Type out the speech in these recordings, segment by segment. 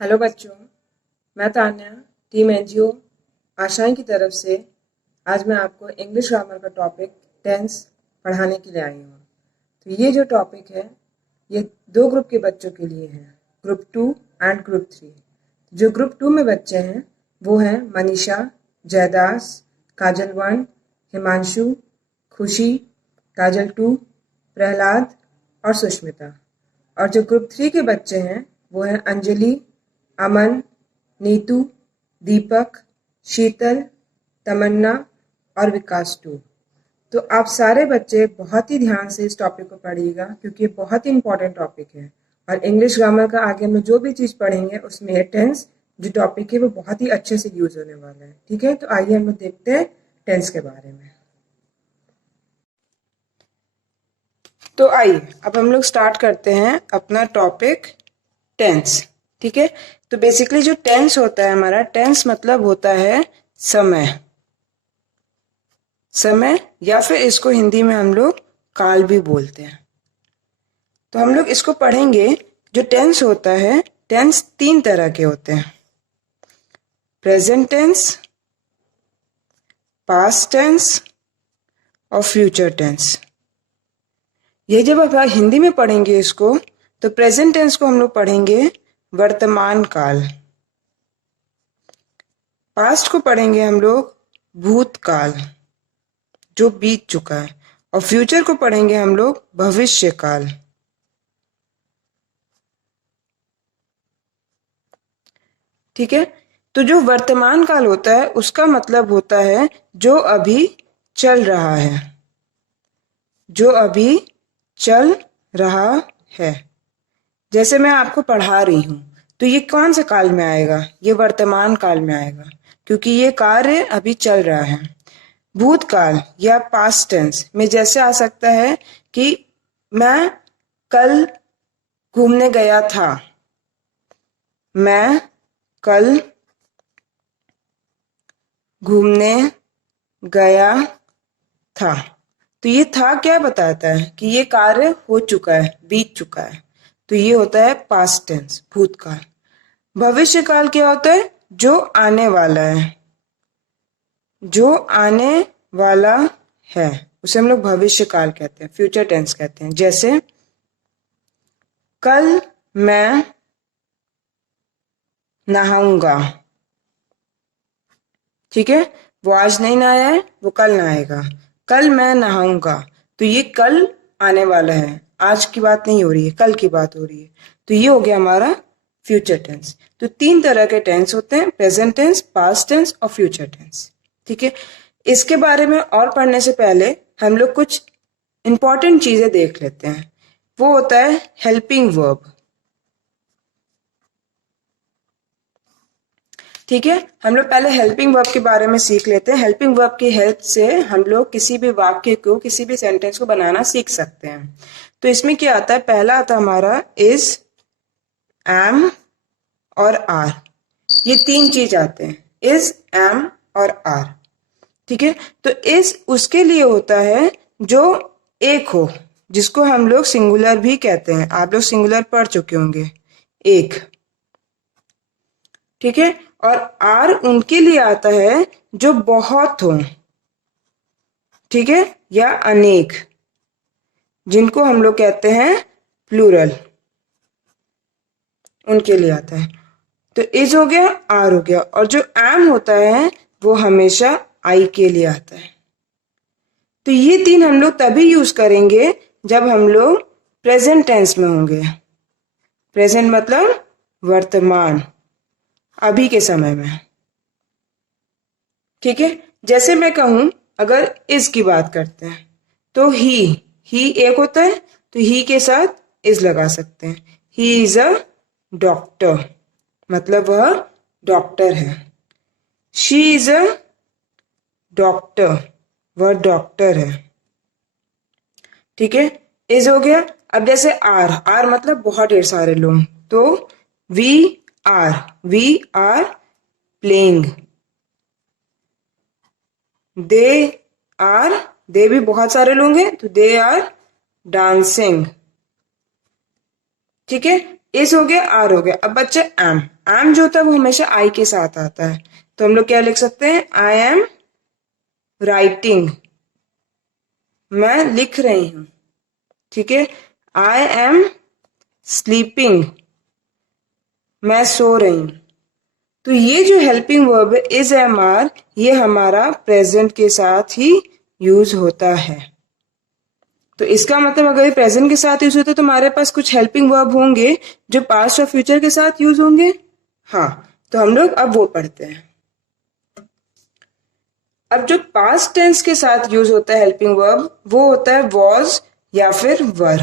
Hello बच्चों, मैं Tanya team NGO आशाएं की तरफ से आज मैं आपको इंग्लिश ग्रामर का टॉपिक टेंस पढ़ाने के लिए आई हूँ। तो ये जो टॉपिक है ये दो ग्रुप के बच्चों के लिए है, ग्रुप 2 एंड ग्रुप 3। जो ग्रुप 2 में बच्चे हैं वो हैं मनीषा, जयदास, काजल 1, हिमांशु, खुशी, काजल 2, प्रहलाद और सुष्मिता। और जो ग्रुप 3 के बच्चे हैं वो हैं अंजलि, अमन, नीतू, दीपक, शीतल, तमन्ना और विकास 2। तो आप सारे बच्चे बहुत ही ध्यान से इस टॉपिक को पढ़िएगा क्योंकि ये बहुत ही इंपॉर्टेंट टॉपिक है। और इंग्लिश ग्रामर का आगे हम लोग जो भी चीज़ पढ़ेंगे उसमें ये टेंस जो टॉपिक है वो बहुत ही अच्छे से यूज होने वाला है। ठीक है, तो आइए हम लोग देखते हैं टेंस के बारे में। तो आइए अब हम लोग स्टार्ट करते हैं अपना टॉपिक टेंस। ठीक है, तो बेसिकली जो टेंस होता है हमारा, टेंस मतलब होता है समय, समय या फिर इसको हिंदी में हम लोग काल भी बोलते हैं। तो हम लोग इसको पढ़ेंगे। जो टेंस होता है, टेंस 3 तरह के होते हैं, प्रेजेंट टेंस, पास्ट टेंस और फ्यूचर टेंस। ये जब आप हिंदी में पढ़ेंगे इसको, तो प्रेजेंट टेंस को हम लोग पढ़ेंगे वर्तमान काल, पास्ट को पढ़ेंगे हम लोग भूतकाल जो बीत चुका है, और फ्यूचर को पढ़ेंगे हम लोग भविष्य काल। ठीक है, तो जो वर्तमान काल होता है उसका मतलब होता है जो अभी चल रहा है, जो अभी चल रहा है। जैसे मैं आपको पढ़ा रही हूं तो ये कौन से काल में आएगा? ये वर्तमान काल में आएगा क्योंकि ये कार्य अभी चल रहा है। भूतकाल या पास्ट टेंस में जैसे आ सकता है कि मैं कल घूमने गया था, मैं कल घूमने गया था। तो ये था क्या बताता है कि ये कार्य हो चुका है, बीत चुका है। तो ये होता है पास्ट टेंस, भूतकाल। भविष्य काल क्या होता है? जो आने वाला है, जो आने वाला है उसे हम लोग भविष्य काल कहते हैं, फ्यूचर टेंस कहते हैं। जैसे कल मैं नहाऊंगा। ठीक है, वो आज नहीं नहाया है, वो कल नहाएगा। कल मैं नहाऊंगा, तो ये कल आने वाला है, आज की बात नहीं हो रही है, कल की बात हो रही है। तो ये हो गया हमारा फ्यूचर टेंस। तो 3 तरह के टेंस होते हैं, प्रेजेंट टेंस, पास्ट टेंस और फ्यूचर टेंस। ठीक है, इसके बारे में और पढ़ने से पहले हम लोग कुछ इंपॉर्टेंट चीजें देख लेते हैं। वो होता है हेल्पिंग वर्ब। ठीक है, हम लोग पहले हेल्पिंग वर्ब के बारे में सीख लेते हैं। हेल्पिंग वर्ब की हेल्प से हम लोग किसी भी वाक्य को, किसी भी सेंटेंस को बनाना सीख सकते हैं। तो इसमें क्या आता है? पहला आता है हमारा इज, एम और आर। ये 3 चीज आते हैं, इज, एम और आर। ठीक है, तो इज उसके लिए होता है जो एक हो, जिसको हम लोग सिंगुलर भी कहते हैं। आप लोग सिंगुलर पढ़ चुके होंगे, एक। ठीक है, और आर उनके लिए आता है जो बहुत हो, ठीक है, या अनेक, जिनको हम लोग कहते हैं प्लूरल, उनके लिए आता है। तो इज हो गया, आर हो गया, और जो एम होता है वो हमेशा आई के लिए आता है। तो ये 3 हम लोग तभी यूज करेंगे जब हम लोग प्रेजेंट टेंस में होंगे। प्रेजेंट मतलब वर्तमान, अभी के समय में। ठीक है, जैसे मैं कहूं, अगर इज की बात करते हैं तो ही एक होता है, तो ही के साथ इज लगा सकते हैं। ही इज अ डॉक्टर, मतलब वह डॉक्टर है। शी इज अ डॉक्टर, वह डॉक्टर है। ठीक है, इज हो गया। अब जैसे आर, आर मतलब बहुत ढेर सारे लोग, तो we are playing. They are, they भी बहुत सारे लोग हैं, तो दे आर डांसिंग। ठीक है, इज हो गया, आर हो गया। अब बच्चे एम, एम जो होता है वो हमेशा आई के साथ आता है, तो हम लोग क्या लिख सकते हैं, आई एम राइटिंग, मैं लिख रही हूं। ठीक है, आई एम स्लीपिंग, मैं सो रही हूं। तो ये जो हेल्पिंग वर्ब है इज एम आर, ये हमारा प्रेजेंट के साथ ही यूज होता है। तो इसका मतलब अगर ये प्रेजेंट के साथ यूज होता है तो हमारे पास कुछ हेल्पिंग वर्ब होंगे जो पास्ट और फ्यूचर के साथ यूज होंगे। हाँ, तो हम लोग अब वो पढ़ते हैं। अब जो पास्ट टेंस के साथ यूज होता है हेल्पिंग वर्ब वो होता है वॉज या फिर वर।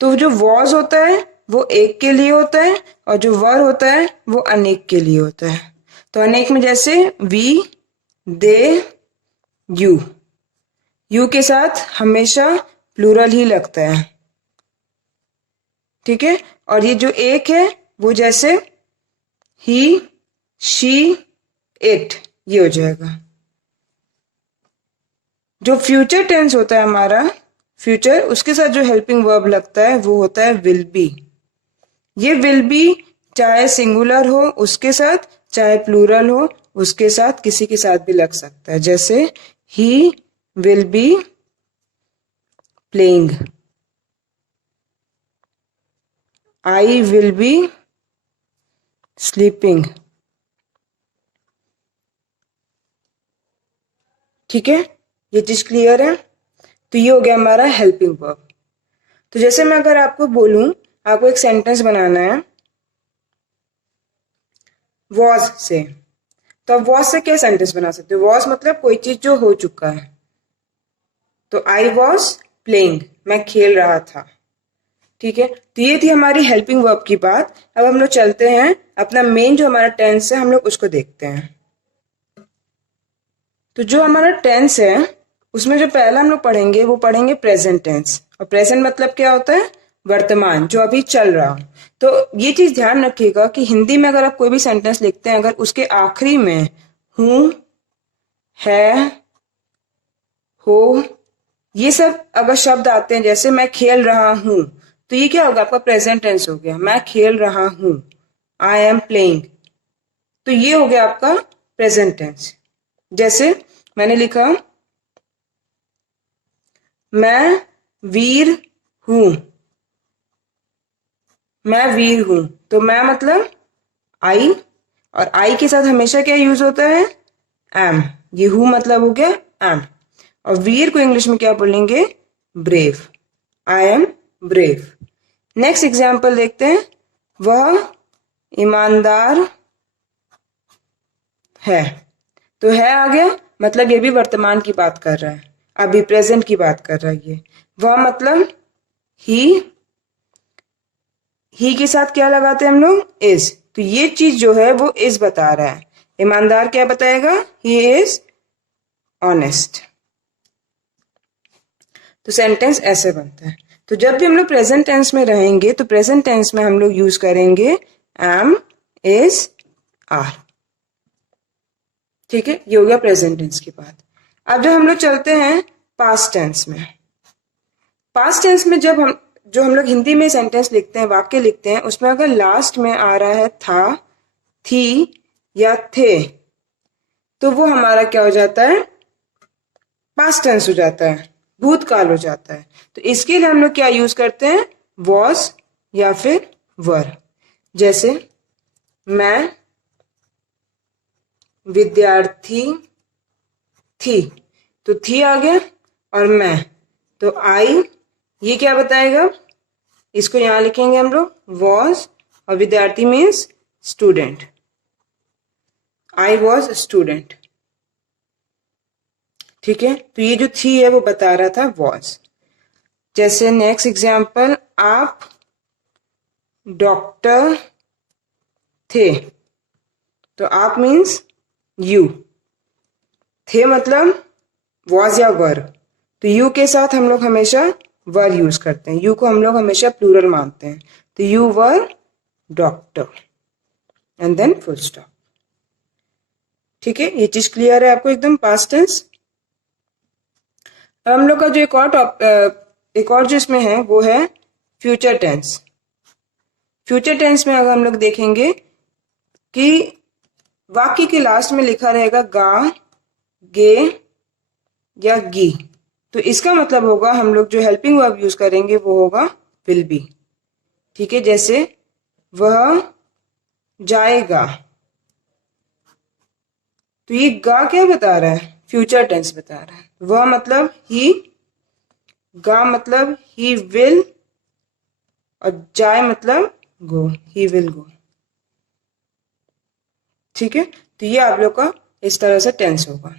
तो जो वॉज होता है वो एक के लिए होता है और जो वर होता है वो अनेक के लिए होता है। तो अनेक में जैसे वी, दे, यू, यू के साथ हमेशा प्लूरल ही लगता है। ठीक है, और ये जो एक है वो जैसे ही, शी, इट, ये हो जाएगा। जो फ्यूचर टेंस होता है हमारा, फ्यूचर, उसके साथ जो हेल्पिंग वर्ब लगता है वो होता है विल बी। ये विल बी चाहे सिंगुलर हो उसके साथ, चाहे प्लूरल हो उसके साथ, किसी के साथ भी लग सकता है। जैसे he will be playing, I will be sleeping. ठीक है, ये चीज क्लियर है। तो ये हो गया हमारा हेल्पिंग वर्ब। तो जैसे मैं अगर आपको बोलूं, आपको एक सेंटेंस बनाना है वॉज से, तो आप वॉज से क्या सेंटेंस बना सकते हो। वॉज मतलब कोई चीज जो हो चुका है, तो आई वॉज प्लेइंग, मैं खेल रहा था। ठीक है, तो ये थी हमारी हेल्पिंग वर्ब की बात। अब हम लोग चलते हैं अपना मेन जो हमारा टेंस है हम लोग उसको देखते हैं। तो जो हमारा टेंस है उसमें जो पहला हम लोग पढ़ेंगे वो पढ़ेंगे प्रेजेंट टेंस। और प्रेजेंट मतलब क्या होता है, वर्तमान, जो अभी चल रहा हो। तो ये चीज ध्यान रखिएगा कि हिंदी में अगर आप कोई भी सेंटेंस लिखते हैं, अगर उसके आखिरी में हूं, है, हो, ये सब अगर शब्द आते हैं, जैसे मैं खेल रहा हूं, तो ये क्या होगा, आपका प्रेजेंट टेंस हो गया, मैं खेल रहा हूं, आई एम प्लेइंग। तो ये हो गया आपका प्रेजेंट टेंस। जैसे मैंने लिखा मैं वीर हूं, मैं वीर हूं, तो मैं मतलब आई, और आई के साथ हमेशा क्या यूज होता है, एम। ये हूं मतलब हो गया एम। और वीर को इंग्लिश में क्या बोलेंगे, brave, I am brave. Next example देखते हैं, वह ईमानदार है। तो है आ गया, मतलब ये भी वर्तमान की बात कर रहा है, अभी प्रेजेंट की बात कर रहा है ये। वह मतलब ही के साथ क्या लगाते हैं हम लोग, इज। तो ये चीज जो है वो इज बता रहा है। ईमानदार क्या बताएगा, ही इज ऑनेस्ट। तो सेंटेंस ऐसे बनता है। तो जब भी हम लोग प्रेजेंट टेंस में रहेंगे तो प्रेजेंट टेंस में हम लोग यूज करेंगे एम, इज, आर। ठीक है, ये हो गया प्रेजेंट टेंस की बात। अब जब हम लोग चलते हैं पास्ट टेंस में, पास्ट टेंस में जब हम लोग हिंदी में सेंटेंस लिखते हैं, वाक्य लिखते हैं, उसमें अगर लास्ट में आ रहा है था, थी या थे, तो वो हमारा क्या हो जाता है, पास्ट टेंस हो जाता है, भूतकाल हो जाता है। तो इसके लिए हम लोग क्या यूज करते हैं, वॉज या फिर वर। जैसे मैं विद्यार्थी थी, तो थी आ गया, और मैं, तो आई, ये क्या बताएगा, इसको यहां लिखेंगे हम लोग वॉज, और विद्यार्थी means student, I was student. ठीक है, तो ये जो थी है वो बता रहा था वॉज। जैसे नेक्स्ट एग्जाम्पल, आप डॉक्टर थे, तो आप मीन्स यू, थे मतलब वॉज या वर, तो यू के साथ हम लोग हमेशा वर यूज करते हैं, यू को हम लोग हमेशा प्लूरल मानते हैं। तो you were doctor, and then full stop. ठीक है, ये चीज क्लियर है आपको एकदम, पास्ट टेंस। अब हम लोग का जो एक और जो इसमें है वो है फ्यूचर टेंस। फ्यूचर टेंस में अगर हम लोग देखेंगे कि वाक्य के लास्ट में लिखा रहेगा गा, गे या गी, तो इसका मतलब होगा हम लोग जो हेल्पिंग वर्ब यूज करेंगे वो होगा विल बी। ठीक है, जैसे वह जाएगा, तो ये गा क्या बता रहा है? फ्यूचर टेंस बता रहा है। वह मतलब ही, गा मतलब ही विल, और जाए मतलब गो, ही विल गो। ठीक है, तो ये आप लोग का इस तरह से टेंस होगा।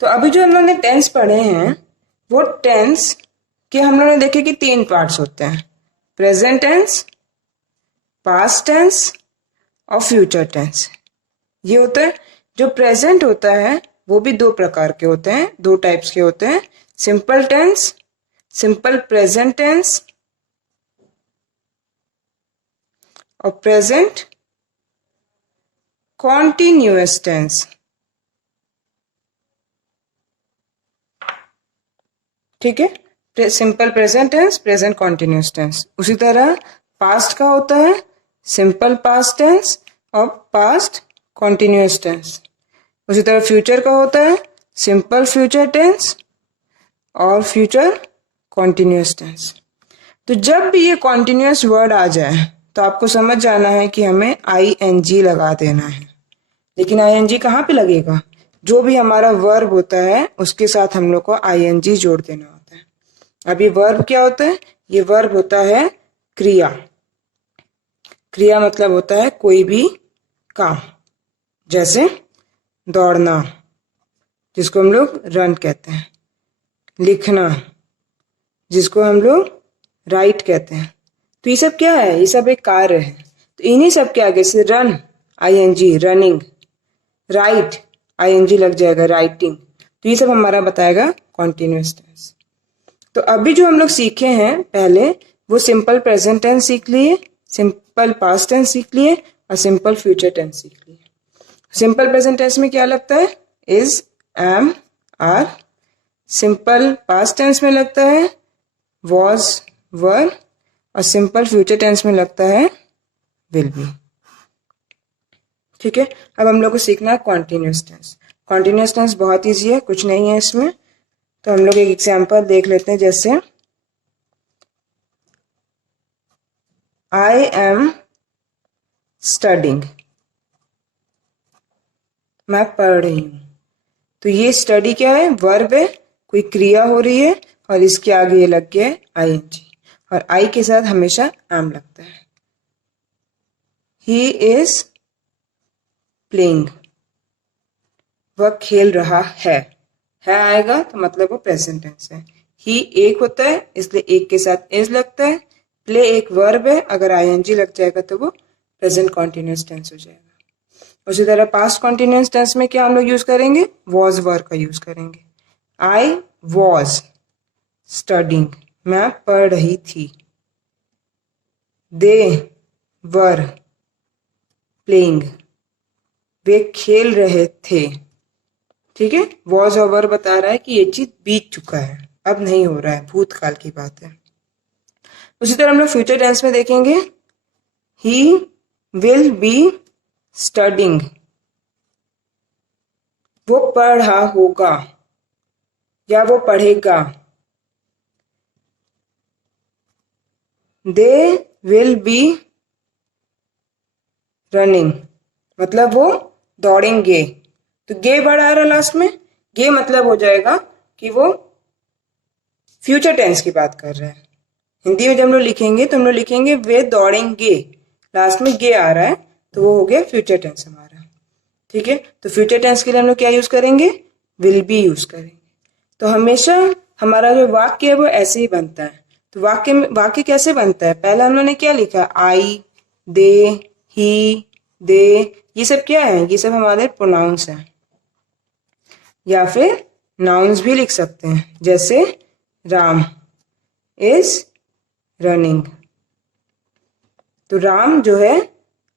तो अभी जो हम लोग ने टेंस पढ़े हैं वो टेंस के हम लोग ने देखे कि 3 पार्ट्स होते हैं, प्रेजेंट टेंस, पास्ट टेंस और फ्यूचर टेंस। ये होता है, जो प्रेजेंट होता है वो भी 2 प्रकार के होते हैं, 2 टाइप्स के होते हैं, simple tense, simple present tense, और प्रेजेंट कॉन्टिन्यूअस टेंस। ठीक है, simple present tense, present continuous tense. उसी तरह पास्ट का होता है सिंपल पास्ट टेंस और पास्ट कॉन्टिन्यूअस टेंस। उसी तरह फ्यूचर का होता है सिंपल फ्यूचर टेंस और फ्यूचर कॉन्टिन्यूअस टेंस। तो जब भी ये कॉन्टिन्यूअस वर्ड आ जाए तो आपको समझ जाना है कि हमें ING लगा देना है। लेकिन ING कहाँ पे लगेगा? जो भी हमारा वर्ब होता है उसके साथ हम लोग को ING जोड़ देना होता है। अब ये वर्ब क्या होता है? ये वर्ब होता है क्रिया। क्रिया मतलब होता है कोई भी काम, जैसे दौड़ना जिसको हम लोग रन कहते हैं, लिखना जिसको हम लोग राइट कहते हैं। तो ये सब क्या है? ये सब एक कार्य है। तो इन्हीं सब के आगे से run ING, running, right ING लग जाएगा, राइटिंग। तो ये सब हमारा बताएगा कॉन्टिन्यूअस टेंस। तो अभी जो हम लोग सीखे हैं पहले वो सिंपल प्रेजेंट टेंस सीख लिए, सिंपल पास्ट टेंस सीख लिए और सिंपल फ्यूचर टेंस सीख लिए। सिंपल प्रेजेंट टेंस में क्या लगता है? Is, am, are. Simple past tense में लगता है वॉज, वर, और सिंपल फ्यूचर टेंस में लगता है विल बी। ठीक है, अब हम लोग को सीखना है कॉन्टिन्यूअस टेंस। कॉन्टिन्यूअस टेंस बहुत ईजी है, कुछ नहीं है इसमें। तो हम लोग एक एग्जांपल देख लेते हैं, जैसे आई एम स्टडिंग, मैं पढ़ रही हूं। तो ये स्टडी क्या है? वर्ब है, कोई क्रिया हो रही है और इसके आगे ये लग गया है ING, और आई के साथ हमेशा एम लगता है। ही इज प्लेइंग, वह खेल रहा है आएगा तो मतलब वो प्रेजेंट टेंस है। ही एक होता है इसलिए एक के साथ इज लगता है। प्ले एक वर्ब है, अगर ING लग जाएगा तो वो प्रेजेंट कॉन्टिन्यूअस टेंस हो जाएगा। उसी तरह पास्ट कॉन्टिन्यूअस टेंस में क्या हम लोग यूज करेंगे? वॉज वर्ब का यूज करेंगे। आई वॉज स्टडिंग, मैं पढ़ रही थी। दे वर प्लेइंग, वे खेल रहे थे। ठीक है, वॉज और वर बता रहा है कि ये चीज बीत चुका है, अब नहीं हो रहा है, भूतकाल की बात है। उसी तरह हम लोग फ्यूचर टेंस में देखेंगे, ही विल बी स्टडिंग, वो पढ़ रहा होगा या वो पढ़ेगा। दे विल बी रनिंग, मतलब वो दौड़ेंगे। तो गे वर्ड आ रहा लास्ट में, गे मतलब हो जाएगा कि वो फ्यूचर टेंस की बात कर रहा है। हिंदी में जब हम लोग लिखेंगे तो हम लोग लिखेंगे वे दौड़ेंगे, लास्ट में गे आ रहा है तो वो हो गया फ्यूचर टेंस हमारा। ठीक है, तो फ्यूचर टेंस के लिए हम लोग क्या यूज करेंगे? विल बी यूज करेंगे। तो हमेशा हमारा जो वाक्य है वो ऐसे ही बनता है। तो वाक्य कैसे बनता है? पहले हम लोग ने क्या लिखा? आई, दे, ही, दे, ये सब क्या है? ये सब हमारे प्रोनाउंस हैं, या फिर नाउन्स भी लिख सकते हैं, जैसे राम इज रनिंग। तो राम जो है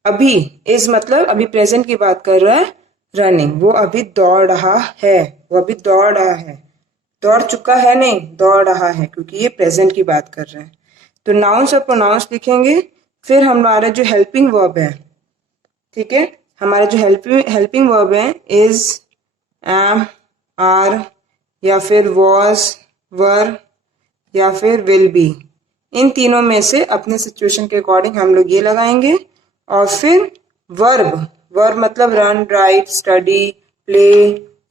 अभी, इज मतलब अभी प्रेजेंट की बात कर रहा है, रनिंग वो अभी दौड़ रहा है, वो अभी दौड़ रहा है, दौड़ चुका है नहीं, दौड़ रहा है, क्योंकि ये प्रेजेंट की बात कर रहे हैं। तो नाउन्स और प्रोनाउंस लिखेंगे। फिर हमारा जो हेल्पिंग वर्ब है, ठीक है, हमारा जो हेल्पिंग वर्ब है इज, एम, आर, या फिर वॉज, वर, या फिर विल बी। इन तीनों में से अपने सिचुएशन के अकॉर्डिंग हम लोग ये लगाएंगे। और फिर वर्ब, वर्ब मतलब रन, राइट, स्टडी, प्ले,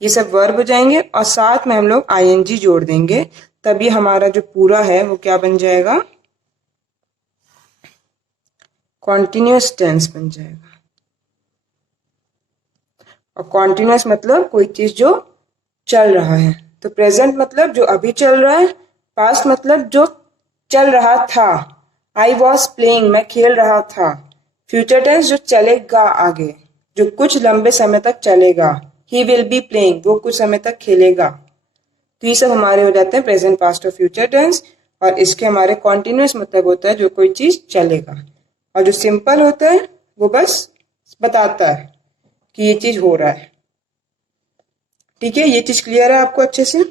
ये सब वर्ब हो जाएंगे। और साथ में हम लोग आईएनजी जोड़ देंगे, तभी हमारा जो पूरा है वो क्या बन जाएगा, कॉन्टिन्यूअस टेंस बन जाएगा। और कॉन्टिन्यूअस मतलब कोई चीज जो चल रहा है। तो प्रेजेंट मतलब जो अभी चल रहा है, पास्ट मतलब जो चल रहा था, आई वॉज प्लेइंग, मैं खेल रहा था। फ्यूचर टेंस जो चलेगा आगे, जो कुछ लंबे समय तक चलेगा, ही विल बी प्लेइंग, वो कुछ समय तक खेलेगा। तो ये सब हमारे हो जाते हैं प्रेजेंट, पास्ट और फ्यूचर टेंस। और इसके हमारे कॉन्टिन्यूअस मतलब होता है जो कोई चीज चलेगा, और जो सिंपल होता है वो बस बताता है कि ये चीज हो रहा है। ठीक है, ये चीज क्लियर है आपको अच्छे से?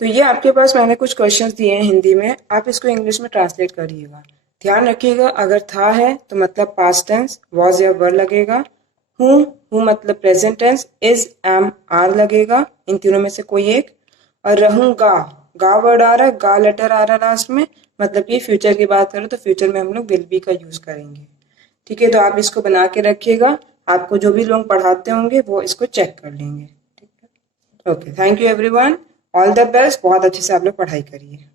तो ये आपके पास मैंने कुछ क्वेश्चंस दिए हैं हिंदी में, आप इसको इंग्लिश में ट्रांसलेट करिएगा। ध्यान रखिएगा, अगर था है तो मतलब पास्ट टेंस, वॉज या वर लगेगा। हूँ मतलब present tense, is, am, are लगेगा, इन तीनों में से कोई एक। और रहूंगा, गा वर्ड आ रहा है, गा लेटर आ रहा है लास्ट में, मतलब कि फ्यूचर की बात करें तो फ्यूचर में हम लोग विल बी का यूज करेंगे। ठीक है, तो आप इसको बना के रखिएगा, आपको जो भी लोग पढ़ाते होंगे वो इसको चेक कर लेंगे। ठीक है, okay, thank you everyone, all the best, बहुत अच्छे से आप लोग पढ़ाई करिए।